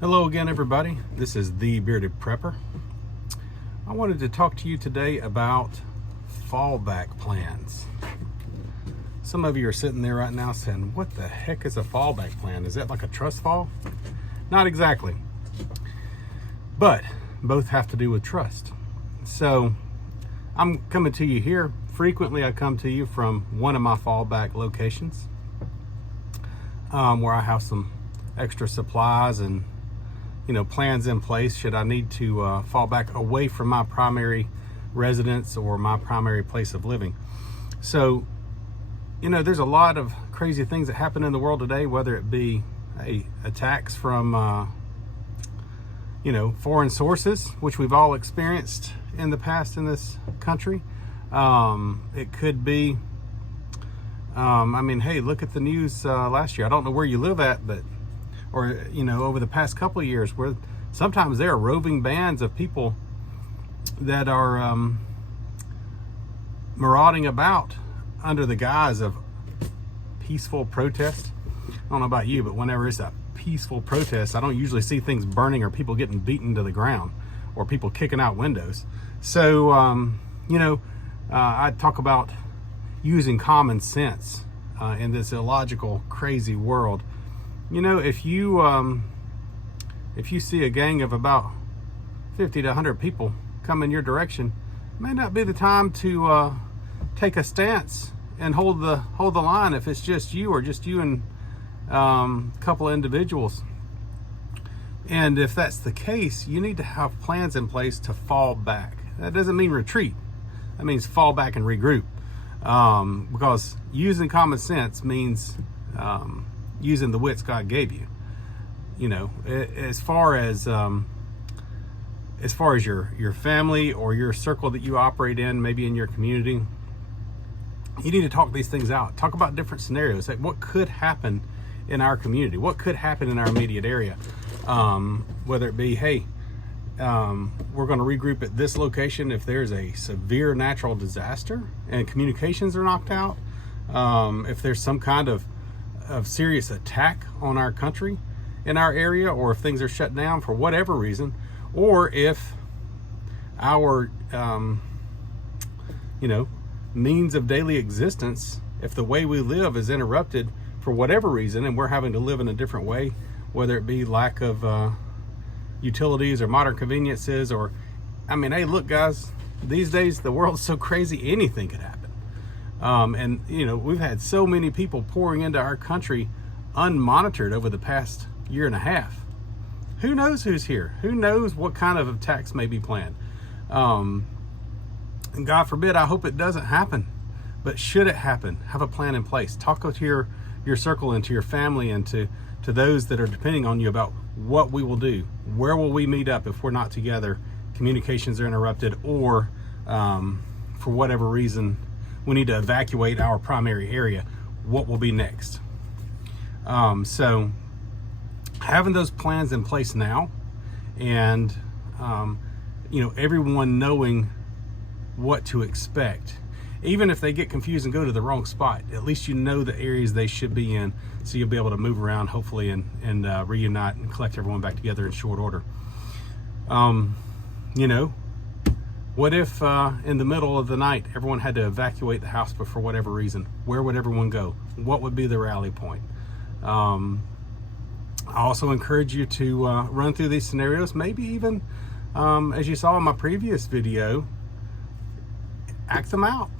Hello again, everybody. This is the Bearded Prepper. I wanted to talk to you today about fallback plans. Some of you are sitting there right now saying, what the heck is a fallback plan? Is that like a trust fall? Not exactly. But both have to do with trust. So I'm coming to you here. Frequently I come to you from one of my fallback locations where I have some extra supplies and plans in place should I need to fall back away from my primary residence or my primary place of living. So, there's a lot of crazy things that happen in the world today, whether it be attacks from, foreign sources, which we've all experienced in the past in this country. It could be, hey, look at the news last year. I don't know where you live at, but over the past couple of years, where sometimes there are roving bands of people that are marauding about under the guise of peaceful protest. I don't know about you, but whenever it's a peaceful protest, I don't usually see things burning or people getting beaten to the ground or people kicking out windows. So, I talk about using common sense in this illogical, crazy world. If you see a gang of about 50 to 100 people come in your direction, it may not be the time to take a stance and hold the line if it's just you or just you and a couple of individuals. And if that's the case, you need to have plans in place to fall back. That doesn't mean retreat. That means fall back and regroup. Because using common sense means using the wits God gave you. As far as your family or your circle that you operate in, maybe in your community, you need to talk these things out. Talk about different scenarios, like what could happen in our community, what could happen in our immediate area. Whether it be, hey, we're going to regroup at this location if there's a severe natural disaster and communications are knocked out. If there's some kind of serious attack on our country in our area, or if things are shut down for whatever reason, or if our means of daily existence, if the way we live is interrupted for whatever reason and we're having to live in a different way, whether it be lack of utilities or modern conveniences, or hey, look guys, these days the world's so crazy, anything could happen. And we've had so many people pouring into our country unmonitored over the past year and a half. Who knows who's here? Who knows what kind of attacks may be planned? And God forbid, I hope it doesn't happen. But should it happen, have a plan in place. Talk to your circle and to your family and to those that are depending on you about what we will do. Where will we meet up if we're not together? Communications are interrupted, or for whatever reason, we need to evacuate our primary area. What will be next? So having those plans in place now, and everyone knowing what to expect, even if they get confused and go to the wrong spot, at least you know the areas they should be in, so you'll be able to move around hopefully and reunite and collect everyone back together in short order. What if in the middle of the night everyone had to evacuate the house, but for whatever reason? Where would everyone go? What would be the rally point? I also encourage you to run through these scenarios, maybe even, as you saw in my previous video, act them out.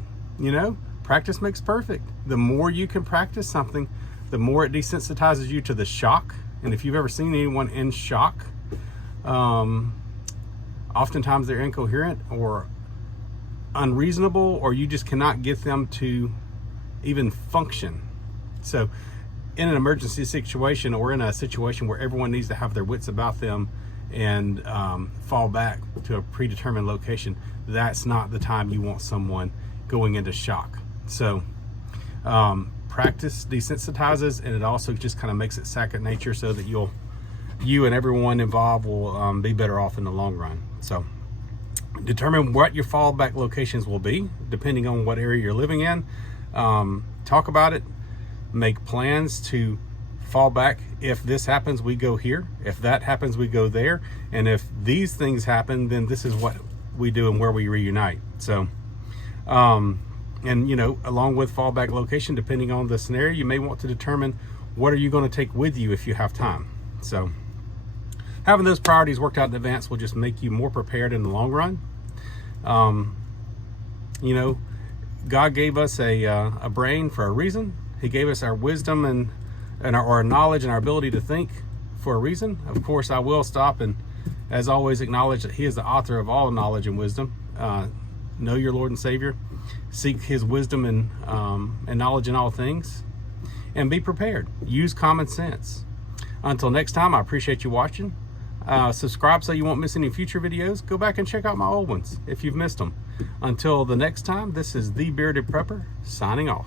Practice makes perfect. The more you can practice something, the more it desensitizes you to the shock. And if you've ever seen anyone in shock, oftentimes they're incoherent or unreasonable, or you just cannot get them to even function. So in an emergency situation, or in a situation where everyone needs to have their wits about them and fall back to a predetermined location, that's not the time you want someone going into shock. So practice desensitizes, and it also just kind of makes it second nature, so that you and everyone involved will be better off in the long run. So determine what your fallback locations will be depending on what area you're living in. Talk about it, make plans to fall back. If this happens, we go here. If that happens, we go there. And if these things happen, then this is what we do and where we reunite. So, and you know, along with fallback location, depending on the scenario, you may want to determine what are you going to take with you if you have time. So having those priorities worked out in advance will just make you more prepared in the long run. You know, God gave us a brain for a reason. He gave us our wisdom and our knowledge and our ability to think for a reason. Of course, I will stop and, as always, acknowledge that He is the author of all knowledge and wisdom. Know your Lord and Savior. Seek His wisdom and knowledge in all things. And be prepared. Use common sense. Until next time, I appreciate you watching. Subscribe so you won't miss any future videos. Go back and check out my old ones if you've missed them. Until the next time, this is The Bearded Prepper signing off.